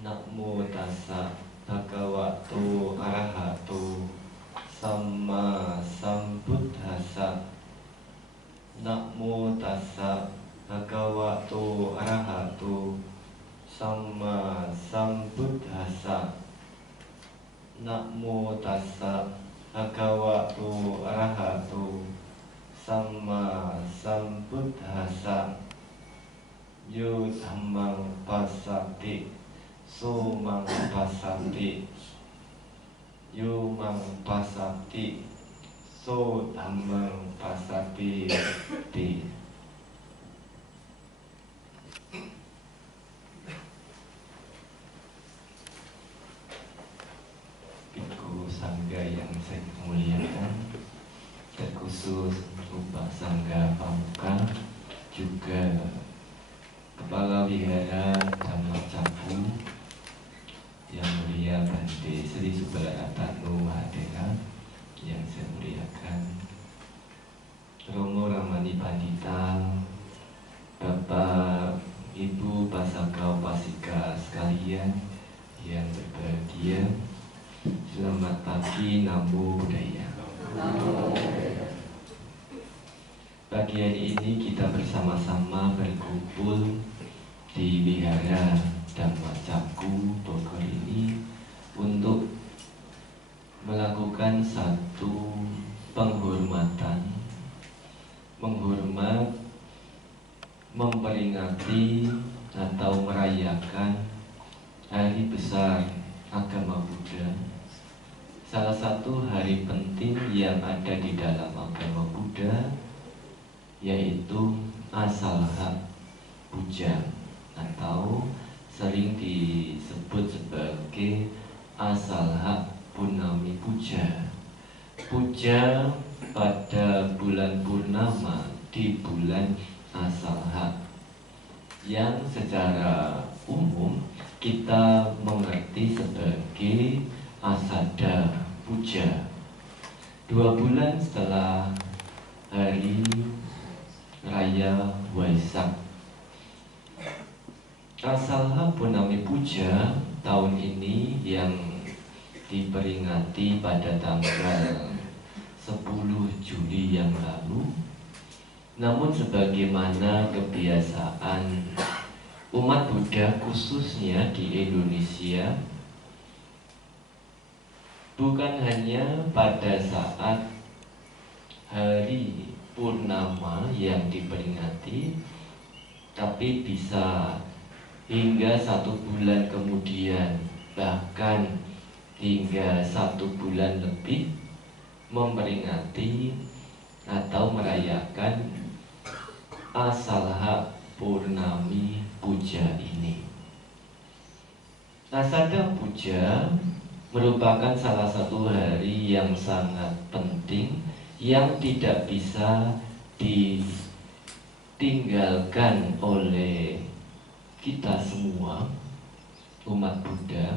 Namo tassa bhagavato arahato samma sambuddhassa. Namo tassa bhagavato arahato samma sambuddhassa. Namo tassa bhagavato arahato samma sambuddhassa. Yo dhammang passati so mang pasati, yo mang pasati, so dhammang pasati ti. Bhikkhu sangga yang saya muliakan, terkhusus Upa Sangga Pamuka, juga Kepala Wihara Dhammacakku yang mulia Bante Sri Subaratano Mahadera yang saya muliakan, Romo Ramani Pandita, Bapak Ibu Pasaka Pasika sekalian yang berbahagia, selamat pagi, Namo Buddhaya. Pagi hari ini kita bersama-sama berkumpul di Wihara Dhammacakku Bogor ini untuk melakukan satu penghormatan, menghormat, memperingati atau merayakan hari besar agama Buddha. Salah satu hari penting yang ada di dalam agama Buddha yaitu Asalha Puja, atau sering disebut sebagai Asalha Purnami Puja. Puja pada bulan purnama di bulan Asalha, yang secara umum kita mengerti sebagai Asada Puja. 2 bulan setelah hari Raya Waisak. Asalha Purnami Puja tahun ini yang diperingati pada tanggal 10 Juli yang lalu. Namun sebagaimana kebiasaan umat Buddha khususnya di Indonesia, bukan hanya pada saat hari purnama yang diperingati, tapi bisa hingga 1 bulan kemudian, bahkan hingga 1 bulan lebih memperingati atau merayakan Asalha Purnami Puja ini. Asada Puja merupakan salah satu hari yang sangat penting yang tidak bisa ditinggalkan oleh kita semua umat Buddha,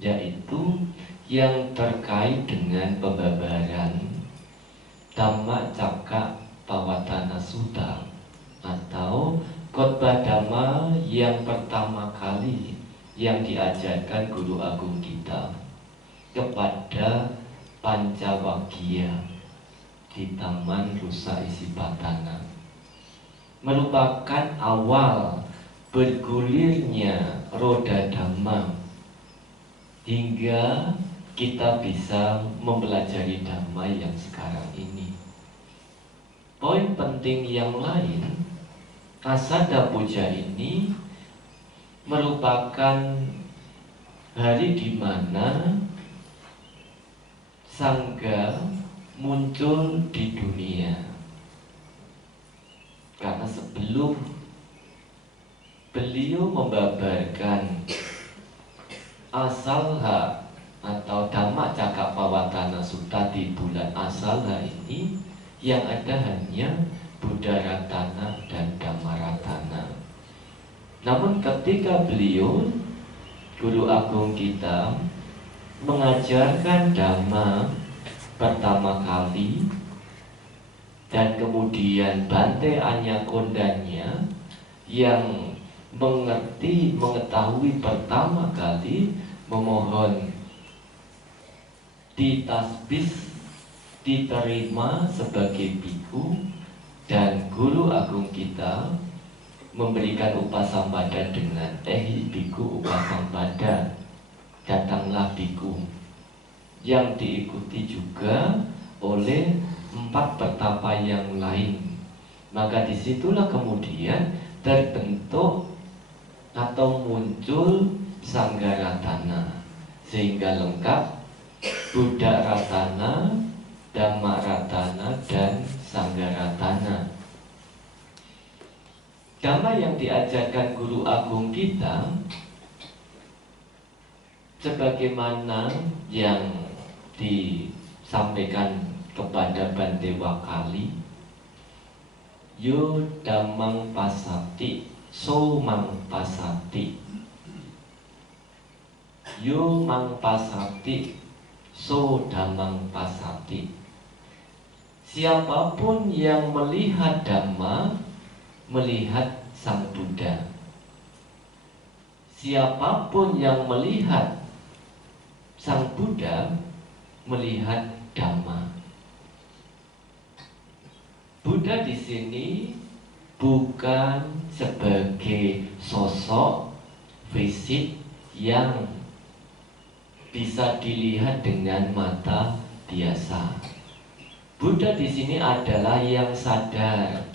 yaitu yang terkait dengan pembabaran Dhammacakkappavattana Sutta, atau khotbah Dhamma yang pertama kali yang diajarkan Guru Agung kita kepada Pancawaggiya di Taman Rusa Isipatana, merupakan awal bergulirnya roda Dhamma hingga kita bisa mempelajari Dhamma yang sekarang ini. Poin penting yang lain, Asada Puja ini merupakan hari di mana Sangga muncul di dunia. Karena sebelum beliau membabarkan Asalha atau Dhammacakkappavattana Sutta di bulan Asalha ini, yang ada hanya Buddharatana dan Dhammaratana. Namun ketika beliau, Guru Agung kita, mengajarkan Dhamma pertama kali, dan kemudian Bante Anyakondanya yang mengerti, mengetahui pertama kali, memohon ditasbih, diterima sebagai biku, dan guru agung kita memberikan upasampada dengan biku upasampada, datanglah biku, yang diikuti juga oleh 4 pertapa yang lain. Maka disitulah kemudian terbentuk atau muncul Sanggaratana, sehingga lengkap Buddha Ratana, Dhamma Ratana, dan Sanggaratana. Dhamma yang diajarkan guru agung kita sebagaimana yang disampaikan kepada Bante Wakali, yo dhammang pasati, so mang pasati, yo mang pasati, so dhammang pasati. Siapapun yang melihat Dhamma, melihat Sang Buddha. Siapapun yang melihat Sang Buddha, melihat Dhamma. Buddha di sini bukan sebagai sosok fisik yang bisa dilihat dengan mata biasa. Buddha di sini adalah yang sadar,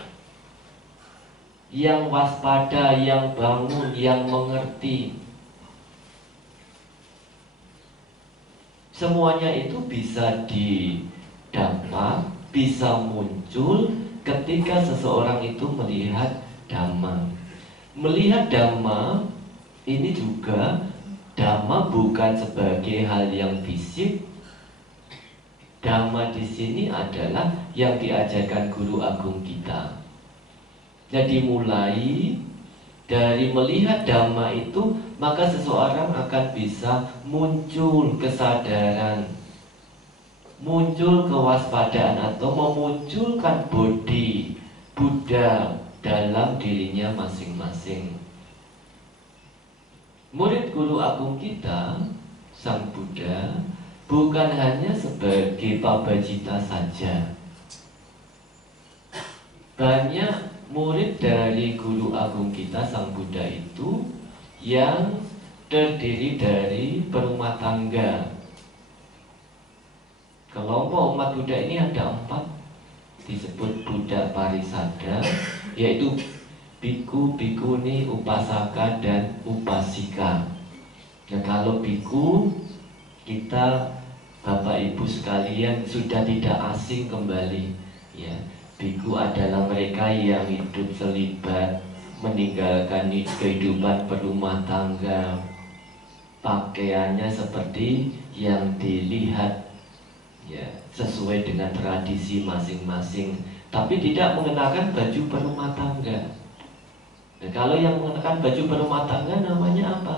yang waspada, yang bangun, yang mengerti. Semuanya itu bisa didapat, bisa muncul ketika seseorang itu melihat Dhamma. Melihat Dhamma ini juga, Dhamma bukan sebagai hal yang fisik. Dhamma di sini adalah yang diajarkan guru agung kita. Jadi mulai dari melihat Dhamma itu, maka seseorang akan bisa muncul kesadaran, muncul kewaspadaan, atau memunculkan bodi Buddha dalam dirinya masing-masing. Murid guru agung kita, Sang Buddha, bukan hanya sebagai pabajita saja. Banyak murid dari guru agung kita, Sang Buddha itu, yang terdiri dari berumah tangga. Kelompok umat Buddha ini ada 4, disebut Buddha Parisada, yaitu biku, bikuni, upasaka, dan upasika. Nah, kalau biku, kita Bapak Ibu sekalian sudah tidak asing kembali, ya. Biku adalah mereka yang hidup selibat, meninggalkan kehidupan berumah tangga, pakaiannya seperti yang dilihat, ya, sesuai dengan tradisi masing-masing, tapi tidak mengenakan baju berumah tangga. Nah, kalau yang mengenakan baju berumah tangga namanya apa?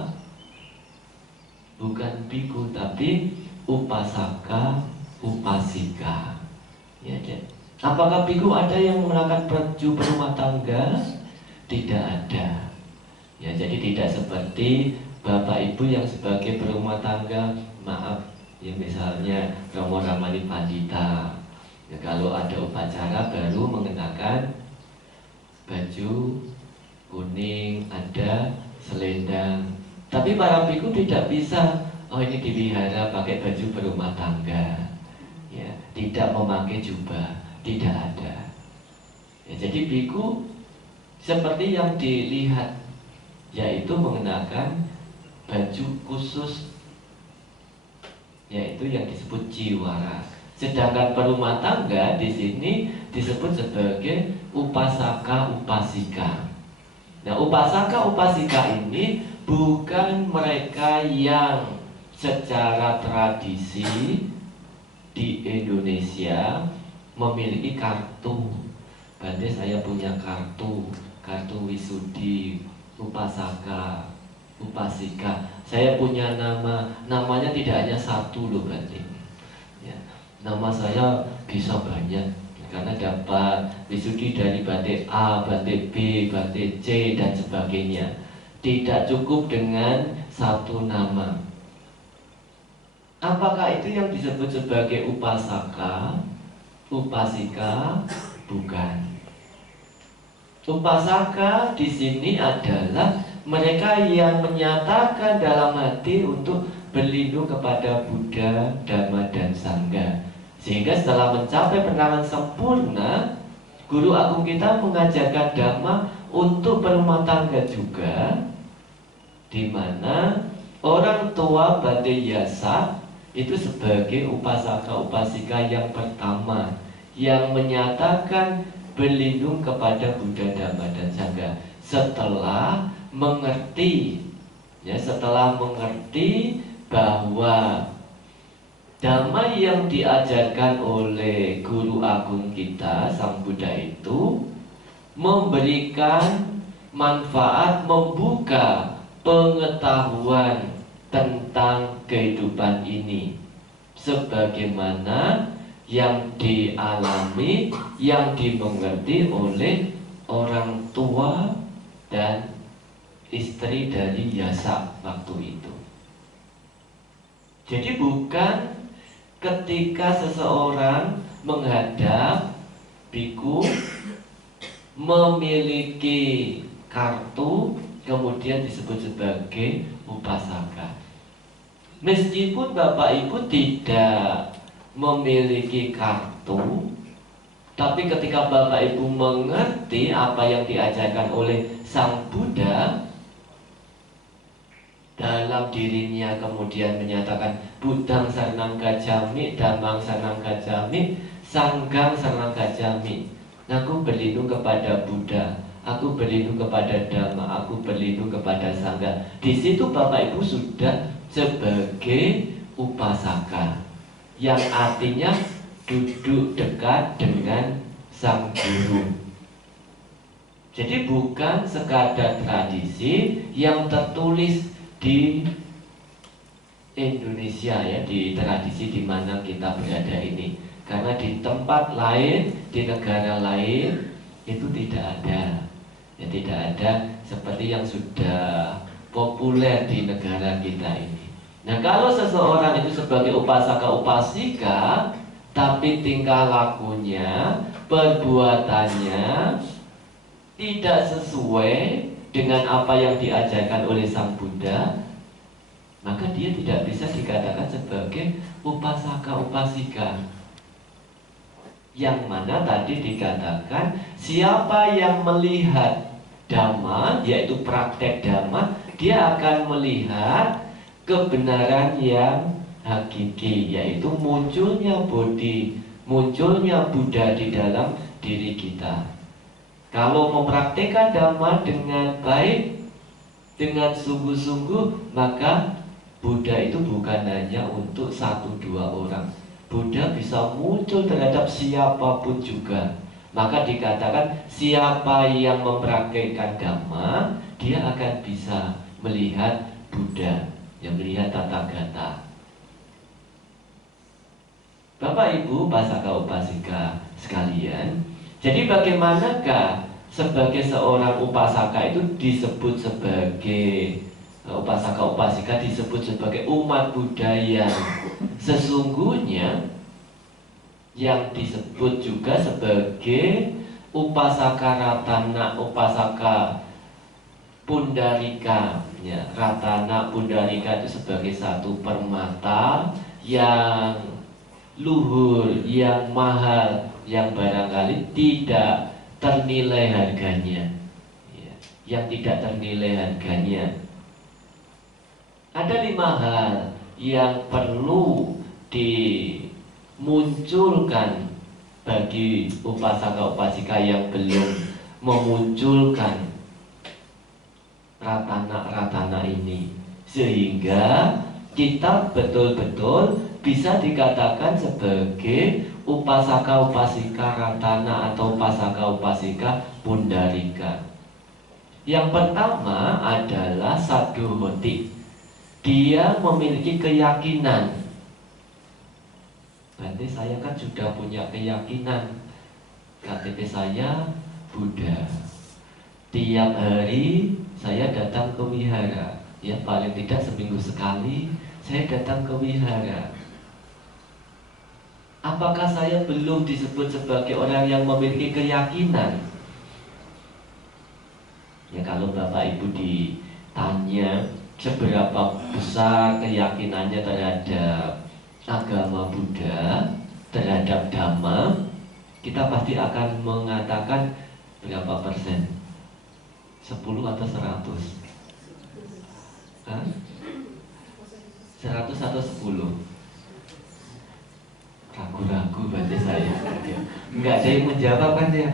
Bukan biku, tapi upasaka, upasika. Ya, apakah biku ada yang mengenakan baju berumah tangga? Tidak ada. Ya, jadi tidak seperti Bapak Ibu yang sebagai berumah tangga, maaf, ya misalnya Romo Ramani Pandita. Ya, kalau ada upacara baru mengenakan baju kuning, ada selendang. Tapi para biku tidak bisa, oh ini di wihara pakai baju berumah tangga, ya, tidak memakai jubah, tidak ada. Ya, jadi biku seperti yang dilihat, yaitu mengenakan baju khusus, yaitu yang disebut jiwara. Sedangkan berumah tangga di sini disebut sebagai upasaka, upasika. Nah, upasaka, upasika ini bukan mereka yang secara tradisi di Indonesia memiliki kartu. Bante, saya punya kartu Wisudi, upasaka, upasika. Saya punya nama, namanya tidak hanya satu loh Bante. Ya, nama saya bisa banyak, karena dapat Wisudi dari Bante A, Bante B, Bante C, dan sebagainya. Tidak cukup dengan satu nama. Apakah itu yang disebut sebagai upasaka, upasika? Bukan. Upasaka di sini adalah mereka yang menyatakan dalam hati untuk berlindung kepada Buddha, Dhamma, dan Sangha. Sehingga setelah mencapai penerangan sempurna, Guru Agung kita mengajarkan Dhamma untuk berumah tangga juga, di mana orang tua Bade Yasa itu sebagai upasaka upasika yang pertama yang menyatakan berlindung kepada Buddha, Dhamma, dan Sangha setelah mengerti, ya, setelah mengerti bahwa Dhamma yang diajarkan oleh Guru Agung kita, Sang Buddha itu memberikan manfaat, membuka pengetahuan tentang kehidupan ini sebagaimana yang dialami, yang dimengerti oleh orang tua dan istri dari Yasa waktu itu. Jadi bukan ketika seseorang menghadap biku memiliki kartu kemudian disebut sebagai upasaka. Meskipun Bapak Ibu tidak memiliki kartu, tapi ketika Bapak Ibu mengerti apa yang diajarkan oleh Sang Buddha, dalam dirinya kemudian menyatakan Buddhang saranang gacchami, Dhammang saranang gacchami, Sanghang saranang gacchami. Aku berlindung kepada Buddha, aku berlindung kepada Dhamma, aku berlindung kepada Sangha. Di situ Bapak Ibu sudah sebagai upasaka, yang artinya duduk dekat dengan Sang Guru. Jadi bukan sekadar tradisi yang tertulis di Indonesia, ya, di tradisi di mana kita berada ini. Karena di tempat lain, di negara lain itu tidak ada, ya, tidak ada seperti yang sudah populer di negara kita ini. Nah, kalau seseorang itu sebagai upasaka upasika, tapi tingkah lakunya, perbuatannya tidak sesuai dengan apa yang diajarkan oleh Sang Buddha, maka dia tidak bisa dikatakan sebagai upasaka upasika. Yang mana tadi dikatakan siapa yang melihat Dhamma, yaitu praktek Dhamma, dia akan melihat kebenaran yang hakiki, yaitu munculnya Bodhi, munculnya Buddha di dalam diri kita. Kalau mempraktikkan Dhamma dengan baik, dengan sungguh-sungguh, maka Buddha itu bukan hanya untuk satu dua orang. Buddha bisa muncul terhadap siapapun juga. Maka dikatakan siapa yang mempraktikkan Dhamma, dia akan bisa melihat Buddha, yang melihat Tathagata. Bapak Ibu Upasaka Upasika sekalian, jadi bagaimanakah sebagai seorang upasaka itu disebut sebagai upasaka upasika, disebut sebagai umat Buddha yang sesungguhnya, yang disebut juga sebagai upasaka ratana, upasaka pundarika, ya, ratana pundarika itu sebagai satu permata yang luhur, yang mahal, yang barangkali tidak ternilai harganya, ya, yang tidak ternilai harganya. Ada 5 hal yang perlu dimunculkan bagi upasaka upasika yang belum memunculkan ratana-ratana ini, sehingga kita betul-betul bisa dikatakan sebagai upasaka upasika ratana atau upasaka upasika pundarika. Yang pertama adalah sadhuhoti. Dia memiliki keyakinan. Berarti saya kan sudah punya keyakinan, KTP saya Buddha. Tiap hari saya datang ke wihara, ya paling tidak seminggu sekali saya datang ke wihara. Apakah saya belum disebut sebagai orang yang memiliki keyakinan? Ya kalau Bapak Ibu ditanya seberapa besar keyakinannya terhadap agama Buddha, terhadap Dhamma, kita pasti akan mengatakan berapa persen? 10 atau 100? Hah? 100 atau 10? Ragu-ragu berarti saya. Enggak ada yang menjawab kan ya?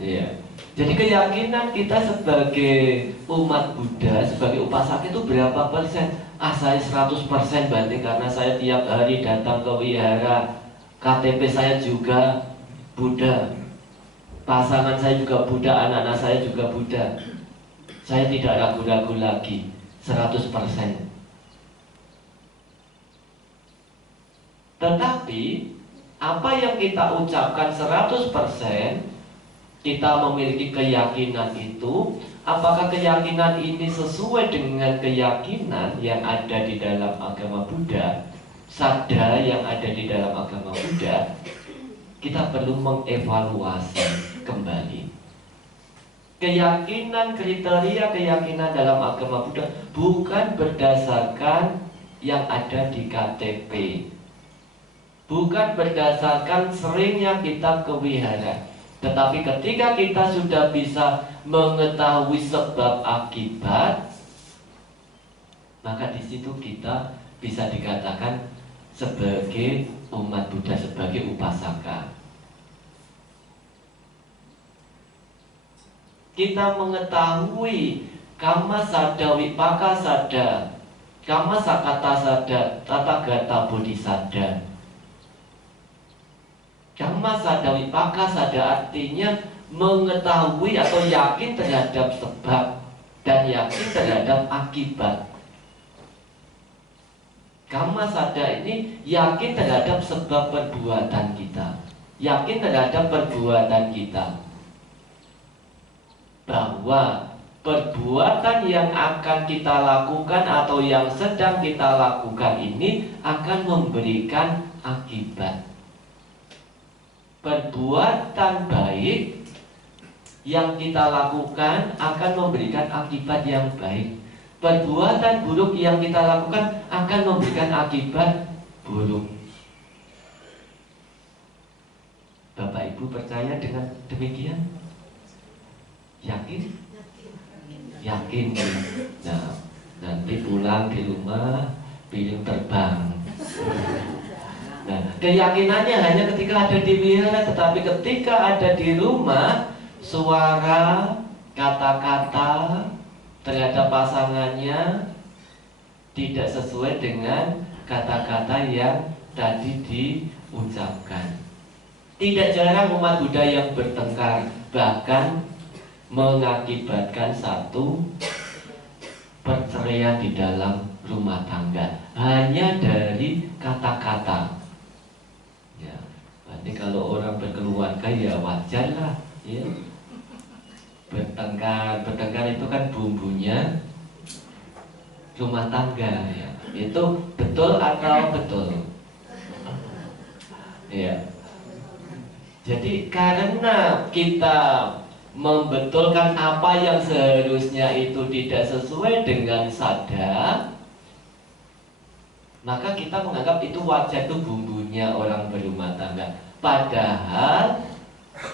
Iya. Jadi keyakinan kita sebagai umat Buddha, sebagai upasaka itu berapa persen? Saya 100% berarti karena saya tiap hari datang ke wihara, KTP saya juga Buddha, pasangan saya juga Buddha, anak-anak saya juga Buddha. Saya tidak ragu-ragu lagi, 100%. Tetapi apa yang kita ucapkan 100%, kita memiliki keyakinan itu, apakah keyakinan ini sesuai dengan keyakinan yang ada di dalam agama Buddha, sadar yang ada di dalam agama Buddha? Kita perlu mengevaluasi kembali. Keyakinan, kriteria keyakinan dalam agama Buddha bukan berdasarkan yang ada di KTP, bukan berdasarkan seringnya kita ke wihara, tetapi ketika kita sudah bisa mengetahui sebab akibat, maka di situ kita bisa dikatakan sebagai umat Buddha, sebagai upasaka. Kita mengetahui kama sada, vipaka sada, kama sakata sada, tathagata bodhisada. Kama sada, vipaka sada artinya mengetahui atau yakin terhadap sebab dan yakin terhadap akibat. Kama sada ini yakin terhadap sebab perbuatan kita, yakin terhadap perbuatan kita, bahwa perbuatan yang akan kita lakukan atau yang sedang kita lakukan ini akan memberikan akibat. Perbuatan baik yang kita lakukan akan memberikan akibat yang baik. Perbuatan buruk yang kita lakukan akan memberikan akibat buruk. Bapak Ibu percaya dengan demikian? Yakin? Yakin. Nah, nanti pulang di rumah piring terbang. Nah, keyakinannya hanya ketika ada di wihara, tetapi ketika ada di rumah, suara, kata-kata terhadap pasangannya tidak sesuai dengan kata-kata yang tadi diucapkan. Tidak jarang umat Buddha yang bertengkar, bahkan mengakibatkan satu perceraian di dalam rumah tangga hanya dari kata-kata. Ya, berarti kalau orang berkeluarga ya wajar lah, ya. Bertengkar itu kan bumbunya rumah tangga, ya. Itu betul atau betul? Ya. Jadi karena kita membetulkan apa yang seharusnya itu tidak sesuai dengan sada, maka kita menganggap itu wajar, itu bumbunya orang berumah tangga. Padahal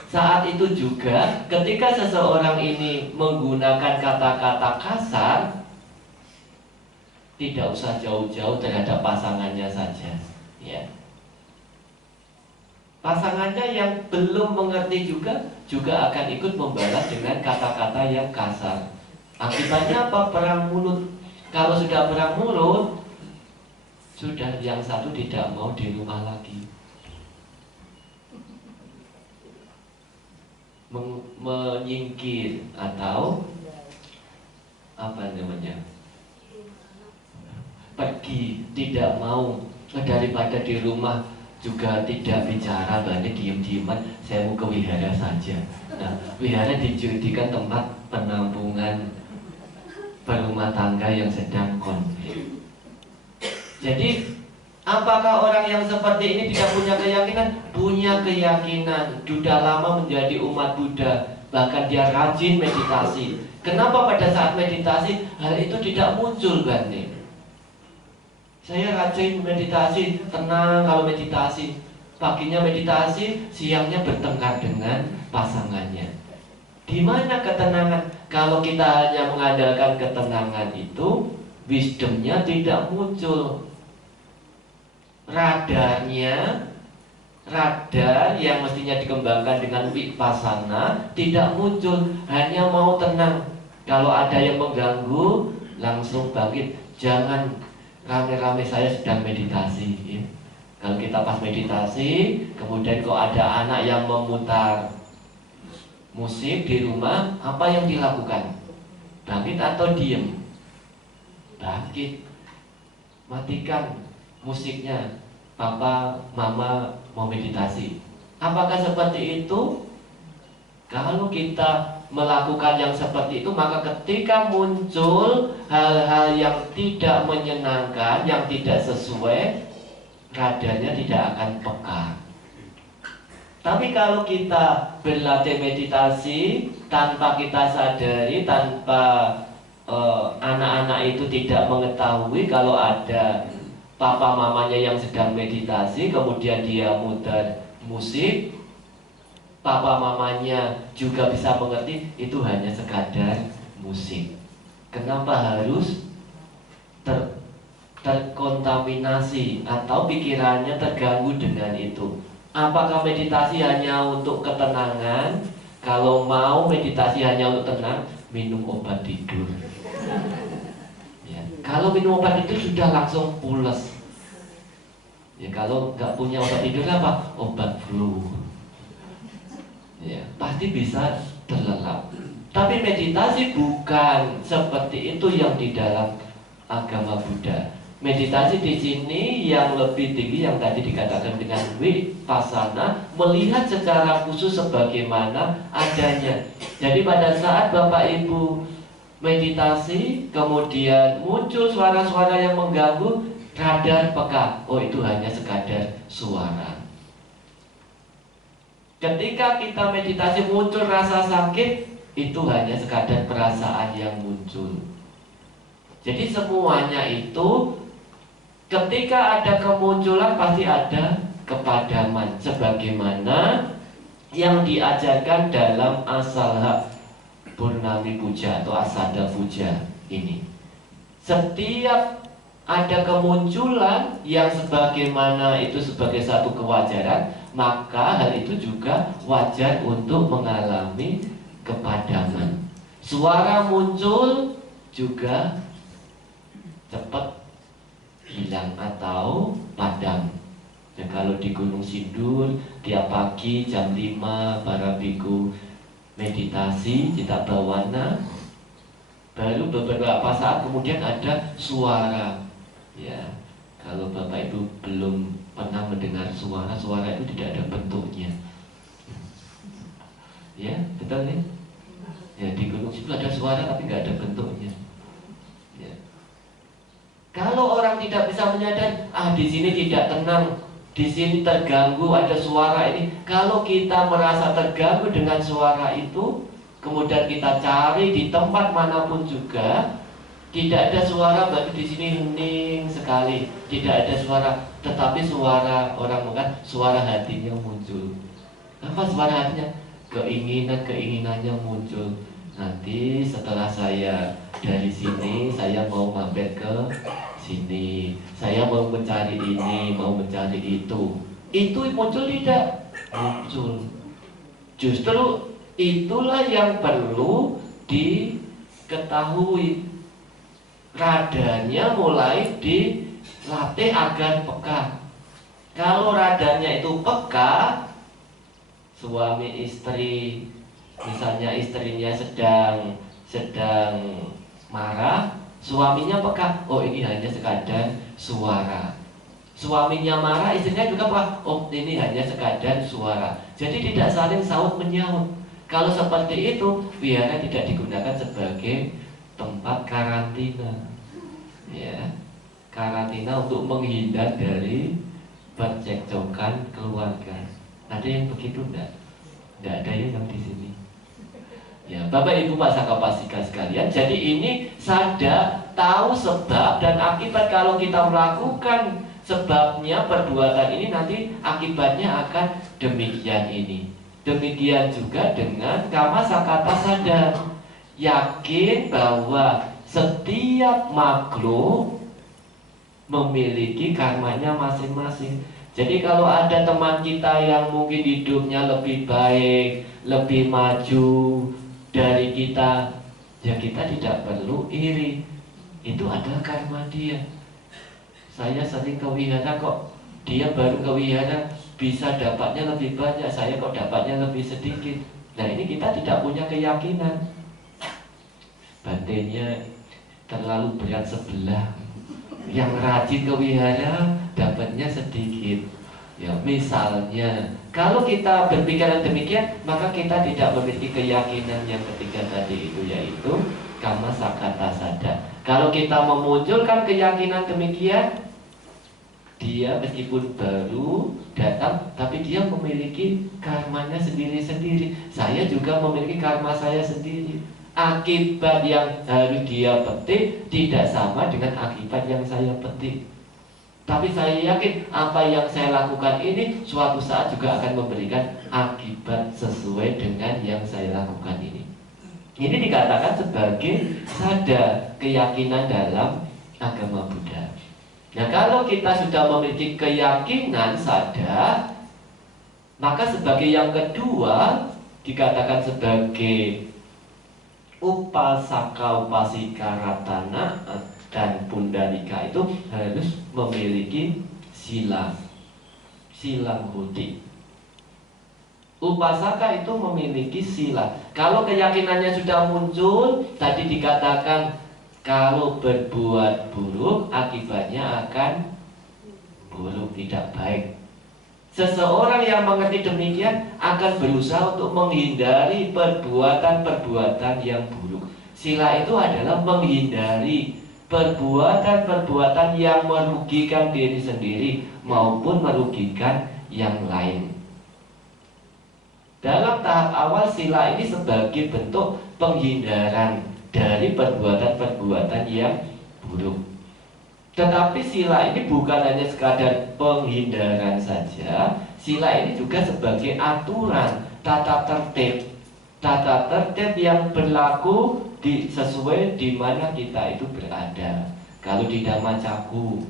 saat itu juga ketika seseorang ini menggunakan kata-kata kasar, tidak usah jauh-jauh terhadap pasangannya saja, ya. Pasangannya yang belum mengerti juga akan ikut membalas dengan kata-kata yang kasar. Akibatnya apa? Perang mulut. Kalau sudah perang mulut, sudah yang satu tidak mau di rumah lagi. Menyingkir atau apa namanya? Pergi, tidak mau, daripada di rumah juga tidak bicara, balik diem-dieman, saya mau ke wihara saja. Nah, wihara dijadikan tempat penampungan berumah tangga yang sedang konflik. Jadi apakah orang yang seperti ini tidak punya keyakinan? Punya keyakinan. Sudah lama menjadi umat Buddha, bahkan dia rajin meditasi. Kenapa pada saat meditasi hal itu tidak muncul, Bani? Saya rajin meditasi, tenang kalau meditasi. Paginya meditasi, siangnya bertengkar dengan pasangannya. Di mana ketenangan? Kalau kita hanya mengandalkan ketenangan itu, wisdomnya tidak muncul. Radarnya, radar yang mestinya dikembangkan dengan vipassana tidak muncul, hanya mau tenang. Kalau ada yang mengganggu, langsung bangkit. Jangan rame-rame, saya sedang meditasi, ya. Kalau kita pas meditasi, kemudian kok ada anak yang memutar musik di rumah, apa yang dilakukan? Bangkit atau diem? Bangkit. Matikan musiknya. Papa, mama mau meditasi. Apakah seperti itu? Kalau kita melakukan yang seperti itu, maka ketika muncul hal-hal yang tidak menyenangkan, yang tidak sesuai, radarnya tidak akan peka. Tapi kalau kita berlatih meditasi tanpa kita sadari, tanpa anak-anak itu tidak mengetahui kalau ada papa mamanya yang sedang meditasi, kemudian dia muter musik, papa mamanya juga bisa mengerti itu hanya sekadar musik. Kenapa harus terkontaminasi atau pikirannya terganggu dengan itu? Apakah meditasi hanya untuk ketenangan? Kalau mau meditasi hanya untuk tenang, minum obat tidur. Ya. Kalau minum obat tidur sudah langsung pules. Ya, kalau nggak punya obat tidur apa? Obat flu. Ya, pasti bisa terlelap. Tapi meditasi bukan seperti itu yang di dalam agama Buddha. Meditasi di sini yang lebih tinggi yang tadi dikatakan dengan vipassana, melihat secara khusus sebagaimana adanya. Jadi pada saat Bapak Ibu meditasi, kemudian muncul suara-suara yang mengganggu, radar peka, oh itu hanya sekadar suara. Ketika kita meditasi muncul rasa sakit, itu hanya sekadar perasaan yang muncul. Jadi semuanya itu ketika ada kemunculan pasti ada kepadaman, sebagaimana yang diajarkan dalam Asalha Purnami Puja atau Asada Puja ini. Setiap ada kemunculan yang sebagaimana itu sebagai satu kewajaran, maka hal itu juga wajar untuk mengalami kepadaman. Suara muncul juga cepat hilang atau padam. Ya, kalau di Gunung Sindur tiap pagi jam 5 para biku meditasi cita bawana, baru beberapa saat kemudian ada suara. Ya, kalau Bapak Ibu belum pernah mendengar suara, suara itu tidak ada bentuknya. Ya, betul nih? Ya, di Gunung Sindur ada suara tapi nggak ada bentuknya. Kalau orang tidak bisa menyadari, di sini tidak tenang, di sini terganggu, ada suara ini. Kalau kita merasa terganggu dengan suara itu, kemudian kita cari di tempat manapun juga, tidak ada suara, berarti di sini hening sekali, tidak ada suara. Tetapi suara orang bukan, suara hatinya muncul. Apa suara hatinya? Keinginannya muncul. Nanti setelah saya dari sini, saya mau mampir ke sini, saya mau mencari ini, mau mencari itu. Itu muncul tidak? Muncul. Justru itulah yang perlu diketahui. Radarnya mulai dilatih agar peka. Kalau radarnya itu peka, suami istri, misalnya istrinya sedang marah, suaminya peka, oh ini hanya sekadar suara. Suaminya marah, istrinya juga peka, oh ini hanya sekadar suara. Jadi tidak saling saut menyaut. Kalau seperti itu, biarnya tidak digunakan sebagai tempat karantina, ya, karantina untuk menghindar dari percekcokan keluarga. Ada yang begitu enggak? Enggak ada ya yang di sini. Ya, Bapak Ibu Pasaka Pasika sekalian, jadi ini sadar, tahu sebab dan akibat. Kalau kita melakukan sebabnya perbuatan ini, nanti akibatnya akan demikian ini. Demikian juga dengan kama sakata sadar, yakin bahwa setiap makhluk memiliki karmanya masing-masing. Jadi kalau ada teman kita yang mungkin hidupnya lebih baik, lebih maju dari kita, ya kita tidak perlu iri. Itu adalah karma dia. Saya sering ke wihara kok, dia baru ke wihara bisa dapatnya lebih banyak, saya kok dapatnya lebih sedikit. Nah ini kita tidak punya keyakinan. Batinnya terlalu berat sebelah. Yang rajin ke wihara dapatnya sedikit. Ya, misalnya, kalau kita berpikiran demikian, maka kita tidak memiliki keyakinan yang ketiga tadi itu, yaitu kama sakata sadar. Kalau kita memunculkan keyakinan demikian, dia meskipun baru datang, tapi dia memiliki karmanya sendiri-sendiri. Saya juga memiliki karma saya sendiri. Akibat yang harus dia petik tidak sama dengan akibat yang saya petik. Tapi saya yakin apa yang saya lakukan ini suatu saat juga akan memberikan akibat sesuai dengan yang saya lakukan ini. Ini dikatakan sebagai sadar, keyakinan dalam agama Buddha. Nah, kalau kita sudah memiliki keyakinan sadar, maka sebagai yang kedua dikatakan sebagai upasaka upasika ratana dan pundalika itu harus memiliki silang budi. Upasaka itu memiliki sila. Kalau keyakinannya sudah muncul, tadi dikatakan kalau berbuat buruk akibatnya akan buruk, tidak baik. Seseorang yang mengerti demikian akan berusaha untuk menghindari perbuatan-perbuatan yang buruk. Sila itu adalah menghindari perbuatan-perbuatan yang merugikan diri sendiri maupun merugikan yang lain. Dalam tahap awal sila ini sebagai bentuk penghindaran dari perbuatan-perbuatan yang buruk. Tetapi sila ini bukan hanya sekadar penghindaran saja. Sila ini juga sebagai aturan, tata tertib yang berlaku sesuai di mana kita itu berada. Kalau di Dhammacaku,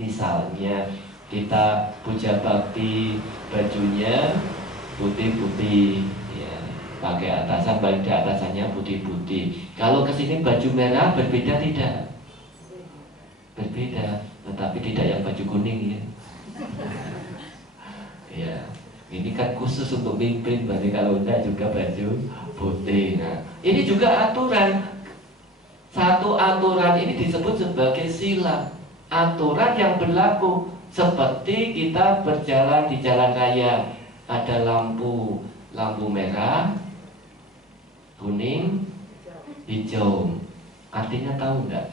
misalnya kita puja bakti, bajunya putih-putih, ya, pakai atasan, baju atasannya putih-putih. Kalau kesini baju merah berbeda tidak? Berbeda, tetapi tidak yang baju kuning ya. Ya, ini kan khusus untuk mimpin, berarti kalau enggak juga baju putih. Nah, ini juga aturan. Satu aturan ini disebut sebagai sila. Aturan yang berlaku seperti kita berjalan di jalan raya. Ada lampu merah, kuning, hijau. Artinya tahu enggak?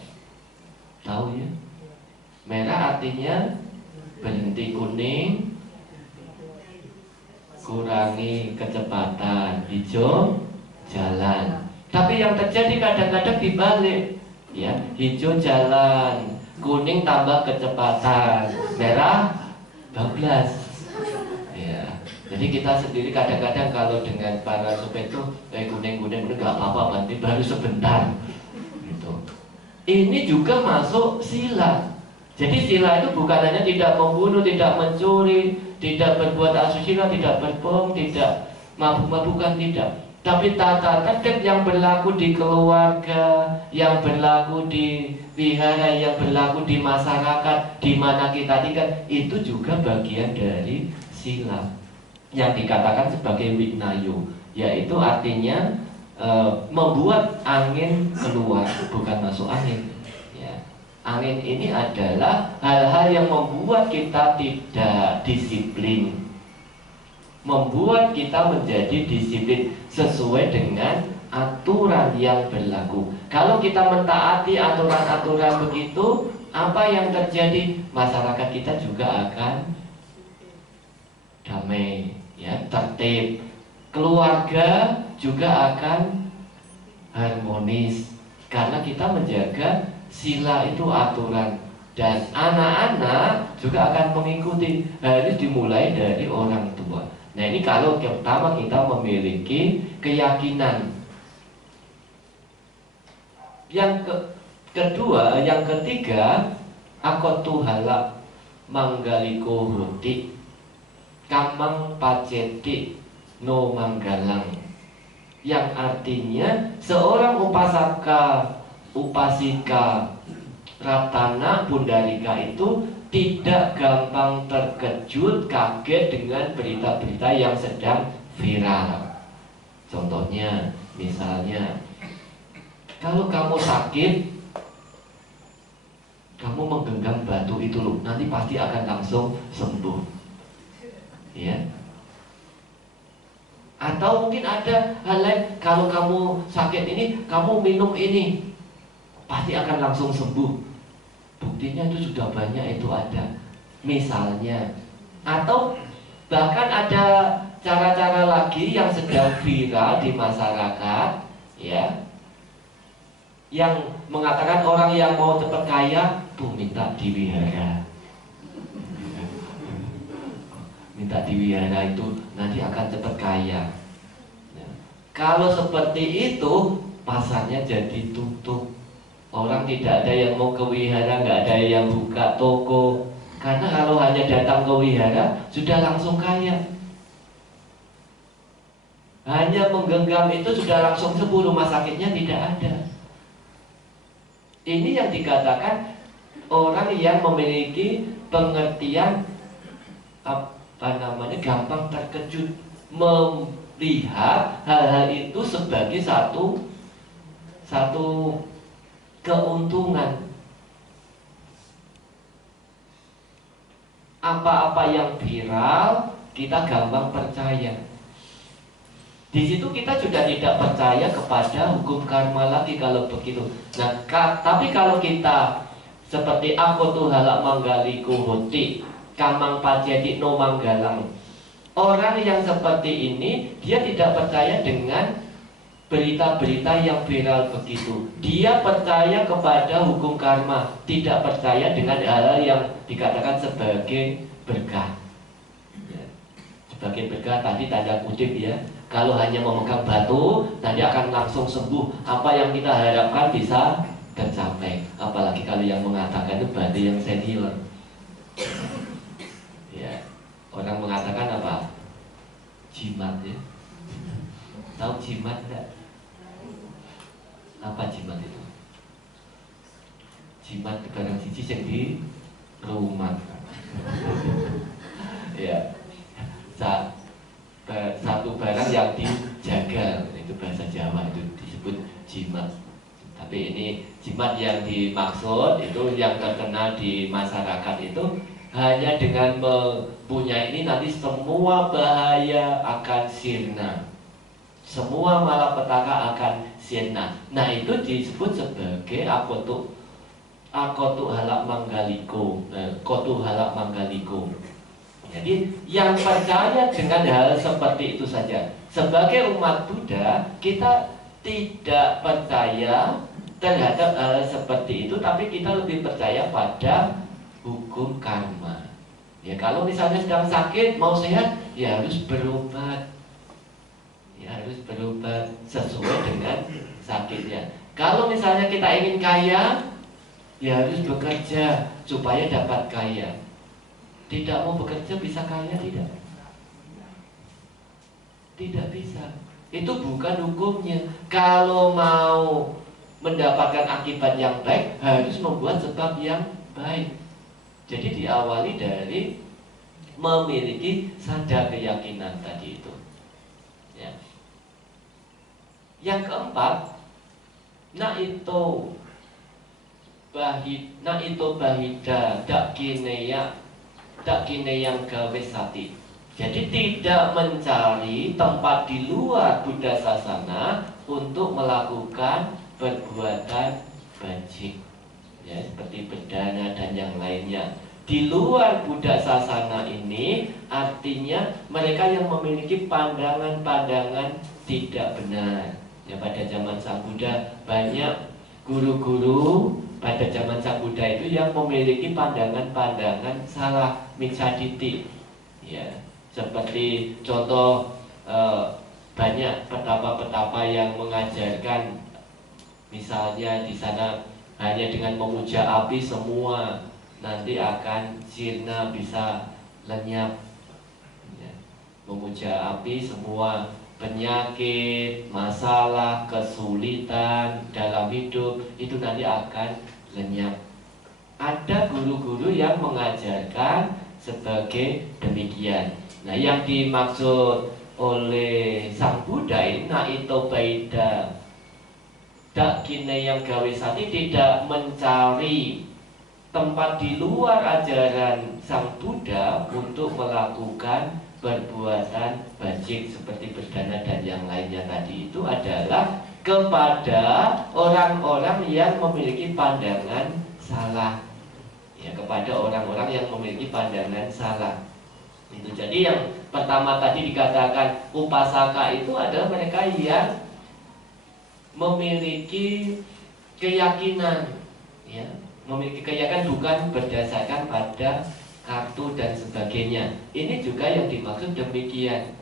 Tahu ya? Merah artinya berhenti, kuning kurangi kecepatan, hijau jalan. Tapi yang terjadi kadang-kadang dibalik, ya, hijau jalan, kuning tambah kecepatan, merah bablas. Ya, jadi kita sendiri kadang-kadang kalau dengan para supir itu kuning nggak apa-apa, nanti baru sebentar. Gitu. Ini juga masuk sila. Jadi sila itu bukan hanya tidak membunuh, tidak mencuri, tidak berbuat asusila, tidak berbohong, tidak mabuk-mabukan, tidak. Tapi tata tertib yang berlaku di keluarga, yang berlaku di wihara, yang berlaku di masyarakat, di mana kita tinggal, itu juga bagian dari sila yang dikatakan sebagai wignayo, yaitu artinya membuat angin keluar, bukan masuk angin. Angin ini adalah hal-hal yang membuat kita tidak disiplin, membuat kita menjadi disiplin sesuai dengan aturan yang berlaku. Kalau kita mentaati aturan-aturan begitu, apa yang terjadi? Masyarakat kita juga akan damai, ya, tertib. Keluarga juga akan harmonis karena kita menjaga sila itu aturan, dan anak-anak juga akan mengikuti. Harus dimulai dari orang tua. Nah, ini kalau pertama kita memiliki keyakinan. Yang kedua, yang ketiga, akotu halak manggaliko huti kamang paceti no manggalang, yang artinya seorang upasika Ratana Pundarika itu tidak gampang terkejut, kaget dengan berita-berita yang sedang viral. Contohnya, misalnya, kalau kamu sakit, kamu menggenggam batu itu loh, nanti pasti akan langsung sembuh, ya. Atau mungkin ada hal lain, kalau kamu sakit ini, kamu minum ini, pasti akan langsung sembuh. Buktinya itu sudah banyak, itu ada. Misalnya, atau bahkan ada cara-cara lagi yang sedang viral di masyarakat, ya, yang mengatakan orang yang mau cepat kaya tuh minta diwihara. Minta diwihara itu nanti akan cepat kaya. Nah, kalau seperti itu, pasarnya jadi tutup. Orang tidak ada yang mau ke wihara, nggak ada yang buka toko. Karena kalau hanya datang ke wihara, sudah langsung kaya. Hanya menggenggam itu sudah langsung sembuh, rumah sakitnya tidak ada. Ini yang dikatakan orang yang memiliki pengertian gampang terkejut, melihat hal-hal itu sebagai satu keuntungan. Apa-apa yang viral kita gampang percaya. Di situ kita sudah tidak percaya kepada hukum karma lagi kalau begitu. Nah, tapi kalau kita seperti akotu halak manggaliku hoti kamang paceti no manggalang, orang yang seperti ini dia tidak percaya dengan berita-berita yang viral begitu. Dia percaya kepada hukum karma, tidak percaya dengan hal-hal yang dikatakan sebagai berkah. Sebagai berkah tadi tanda kutip, ya. Kalau hanya memegang batu, nanti akan langsung sembuh. Apa yang kita harapkan bisa tercapai. Apalagi kalau yang mengatakan itu batu yang senior. Ya, orang mengatakan apa? Jimat, ya. Tahu jimat enggak? Apa jimat itu? Jimat barang siji yang di rumah. Ya, satu barang yang dijaga, itu bahasa Jawa, itu disebut jimat. Tapi ini jimat yang dimaksud itu yang terkenal di masyarakat itu hanya dengan mempunyai ini nanti semua bahaya akan sirna, semua malapetaka akan sirna. Nah, itu disebut sebagai akotu halak manggaliko, kotu halak manggaliko. Jadi yang percaya dengan hal seperti itu saja. Sebagai umat Buddha, kita tidak percaya terhadap hal seperti itu, tapi kita lebih percaya pada hukum karma. Ya, kalau misalnya sedang sakit, mau sehat, ya harus berobat. Ya, harus berobat sesuai dengan sakitnya. Kalau misalnya kita ingin kaya, ya harus bekerja supaya dapat kaya. Tidak mau bekerja bisa kaya? Tidak. Tidak bisa. Itu bukan hukumnya. Kalau mau mendapatkan akibat yang baik, harus membuat sebab yang baik. Jadi diawali dari memiliki sadar keyakinan tadi itu, ya. Yang keempat, naito bahida dak kineyang gawe sati. Jadi tidak mencari tempat di luar Buddha Sasana untuk melakukan perbuatan bajik, ya, seperti berdana dan yang lainnya. Di luar Buddha Sasana ini artinya mereka yang memiliki pandangan-pandangan tidak benar. Ya, pada zaman Sang Buddha banyak guru-guru pada zaman Sang Buddha itu yang memiliki pandangan-pandangan salah, micaditi. Ya, seperti contoh banyak petapa-petapa yang mengajarkan misalnya di sana hanya dengan memuja api semua nanti akan sirna, bisa lenyap, ya. Memuja api semua penyakit, masalah, kesulitan dalam hidup itu nanti akan lenyap. Ada guru-guru yang mengajarkan sebagai demikian. Nah, yang dimaksud oleh Sang Buddha ini naito baida dak kine yang gawe sati, tidak mencari tempat di luar ajaran Sang Buddha untuk melakukan perbuatan bajik seperti berdana dan yang lainnya tadi. Itu adalah kepada orang-orang yang memiliki pandangan salah, ya, kepada orang-orang yang memiliki pandangan salah. Itu jadi yang pertama tadi dikatakan upasaka itu adalah mereka yang memiliki keyakinan, ya, memiliki keyakinan bukan berdasarkan pada kartu dan sebagainya. Ini juga yang dimaksud demikian.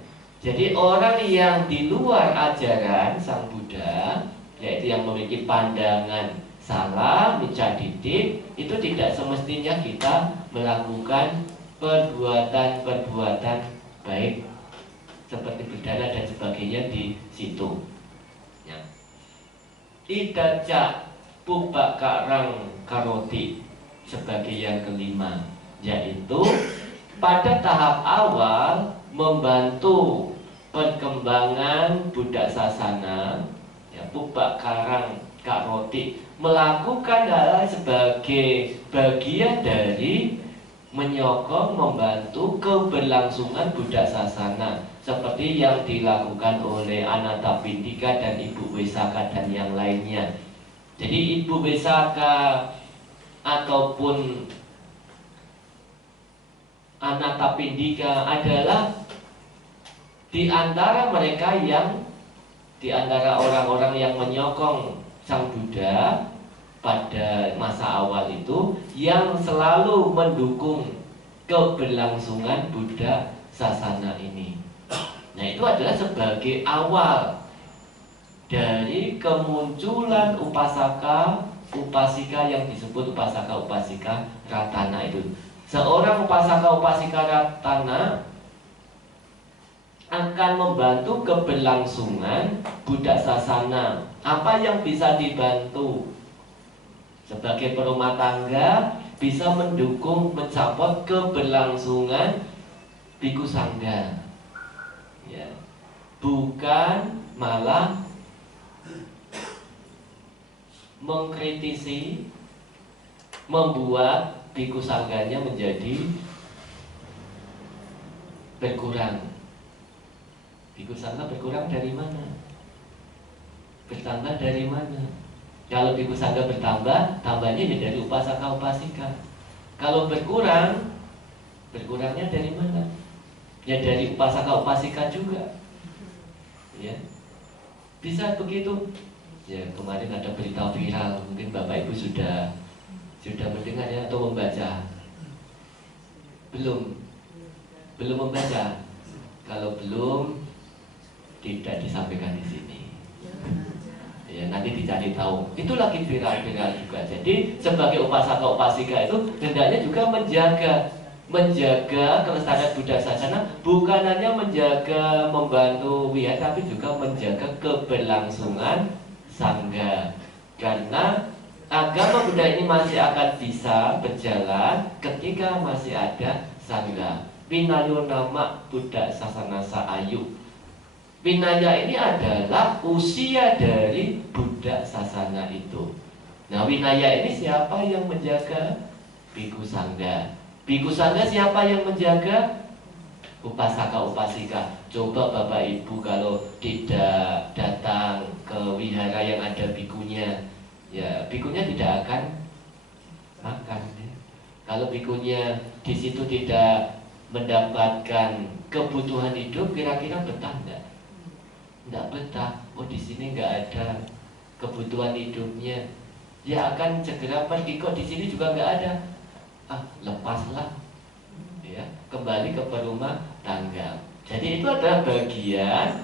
Jadi orang yang di luar ajaran Sang Buddha, yaitu yang memiliki pandangan salah, micaditi, itu tidak semestinya kita melakukan perbuatan-perbuatan baik seperti berdana dan sebagainya di situ. Ya. Idaca pubakarang karoti sebagai yang kelima, yaitu pada tahap awal membantu perkembangan Buddha Sasana, ya, pubakarang karoti, melakukan hal sebagai bagian dari menyokong, membantu keberlangsungan Buddha Sasana, seperti yang dilakukan oleh Anathapindika dan Ibu Wesaka dan yang lainnya. Jadi Ibu Wesaka ataupun Anathapindika adalah di antara mereka yang, di antara orang-orang yang menyokong Sang Buddha pada masa awal itu, yang selalu mendukung keberlangsungan Buddha Sasana ini. Nah, itu adalah sebagai awal dari kemunculan upasaka, upasika yang disebut upasaka, upasika ratana itu. Seorang upasaka, upasika ratana akan membantu keberlangsungan Buddha Sasana. Apa yang bisa dibantu? Sebagai perumah tangga bisa mendukung, mensupport keberlangsungan Bhikkhu Sangha, ya. Bukan malah mengkritisi, membuat Bhikkhu Sanghanya menjadi berkurang. Bhikkhu Sangha berkurang dari mana? Bertambah dari mana? Kalau Bhikkhu Sangha bertambah, tambahnya dari upasaka upasika. Kalau berkurang, berkurangnya dari mana? Ya dari upasaka upasika juga. Ya. Bisa begitu. Ya, kemarin ada berita viral, mungkin Bapak Ibu sudah mendengar ya, atau membaca. Belum membaca. Kalau belum, tidak disampaikan di sini. Ya, nanti dicari tahu. Itu lagi viral juga. Jadi sebagai upasaka upasika itu hendaknya juga menjaga kelestarian Buddha Sasana, bukan hanya menjaga, membantu wihara, tapi juga menjaga keberlangsungan Sangha. Karena agama Buddha ini masih akan bisa berjalan ketika masih ada Sangha. Vinayo nama Buddha Sasana Saayu. Vinaya ini adalah usia dari Buddha Sasana itu. Nah, Vinaya ini siapa yang menjaga? Bhikkhu Sangha. Bhikkhu Sangha siapa yang menjaga? upasaka upasika. Coba Bapak Ibu kalau tidak datang ke wihara yang ada bikunya, ya bikunya tidak akan makan. Kalau bikunya di situ tidak mendapatkan kebutuhan hidup, kira-kira betah enggak? Enggak betah. Oh, di sini enggak ada kebutuhan hidupnya. Ya akan segera pergi, kok di sini juga enggak ada. Ah, lepaslah. Ya, kembali ke rumah tangga. Jadi itu adalah bagian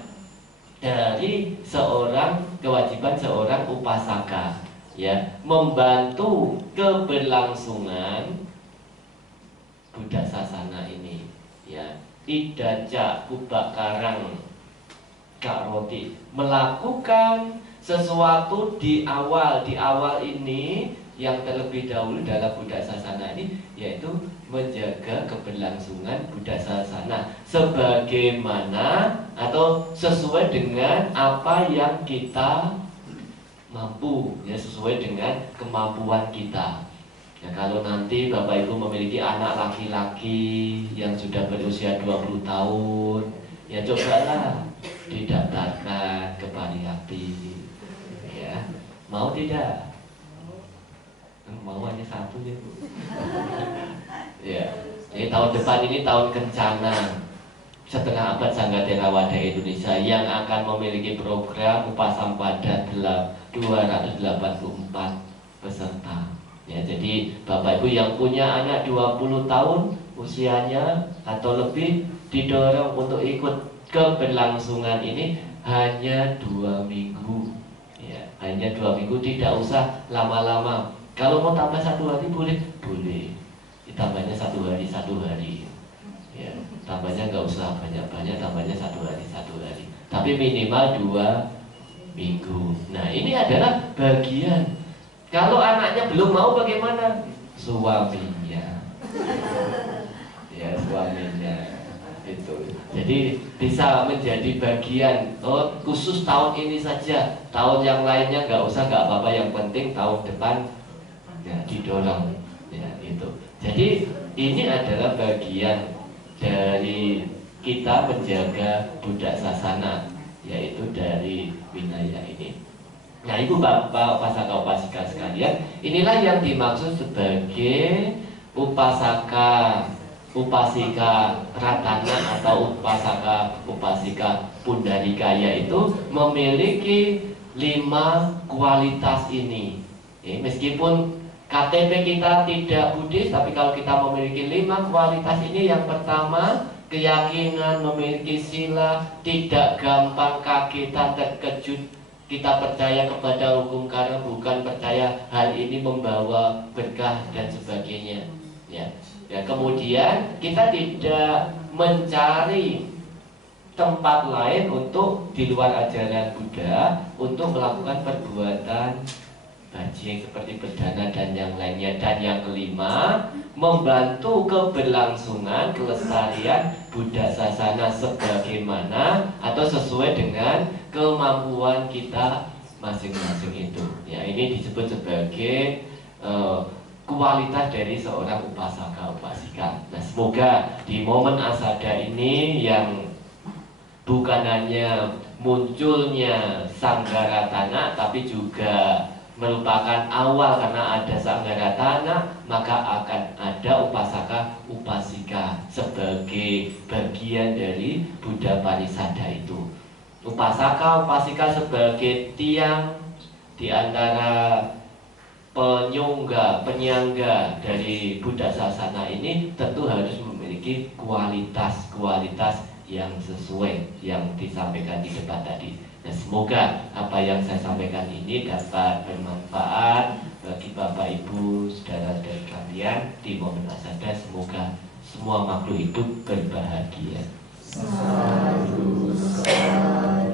dari kewajiban seorang upasaka, ya, membantu keberlangsungan Buddha Sasana ini, ya. Idaca ubakarang karoti, melakukan sesuatu di awal ini yang terlebih dahulu dalam Buddha Sasana ini, yaitu menjaga keberlangsungan Buddha Sasana sebagaimana atau sesuai dengan apa yang kita mampu, ya, sesuai dengan kemampuan kita. Ya, kalau nanti Bapak Ibu memiliki anak laki-laki yang sudah berusia 20 tahun, ya cobalah didaftarkan ke Pariyati. Ya, mau tidak? Mau hanya satu ya Bu. Ya, jadi tahun depan ini tahun kencana setengah abad Sangga Theravada Indonesia yang akan memiliki program Upasampada 284 peserta. Ya, jadi Bapak Ibu yang punya anak 20 tahun usianya atau lebih didorong untuk ikut keberlangsungan ini hanya 2 minggu. Ya, hanya 2 minggu, tidak usah lama-lama. Kalau mau tambah 1 hari boleh, boleh. Ditambahnya 1 hari. Ya, tambahnya nggak usah banyak-banyak, tambahnya 1 hari. Tapi minimal 2 minggu. Nah, ini adalah bagian. Kalau anaknya belum mau bagaimana? Suaminya. Ya, suaminya itu. Jadi bisa menjadi bagian. Oh, khusus tahun ini saja. Tahun yang lainnya nggak usah, nggak apa-apa. Yang penting tahun depan ya didorong. Ya, itu. Jadi ini adalah bagian dari kita menjaga Buddha Sasana, yaitu dari winaya ini. Nah, Ibu Bapak upasaka upasika sekalian, inilah yang dimaksud sebagai upasaka upasika ratana atau upasaka upasika pundarika, yaitu memiliki 5 kualitas ini. Ya, meskipun KTP kita tidak Buddhis, tapi kalau kita memiliki 5 kualitas ini, yang pertama keyakinan, memiliki sila, tidak gampang kaget dan terkejut. Kita percaya kepada hukum karma, bukan percaya hal ini membawa berkah dan sebagainya. Ya, kemudian kita tidak mencari tempat lain untuk di luar ajaran Buddha untuk melakukan perbuatan bajing seperti berdana dan yang lainnya. Dan yang kelima, membantu keberlangsungan kelestarian Buddha Sasana sebagaimana atau sesuai dengan kemampuan kita masing-masing itu. Ya, ini disebut sebagai kualitas dari seorang upasaka upasika. Nah, semoga di momen asada ini yang bukan hanya munculnya Sanggaratana, tapi juga merupakan awal, karena ada Sanggaratana maka akan ada upasaka upasika sebagai bagian dari Buddha Parisada itu. Upasaka upasika sebagai tiang di antara penyangga dari Buddha Sasana ini tentu harus memiliki kualitas yang sesuai yang disampaikan di depan tadi. Nah, semoga apa yang saya sampaikan ini dapat bermanfaat bagi Bapak Ibu, saudara-saudara kalian di momen asada. Semoga semua makhluk hidup berbahagia. Sadu, sadu.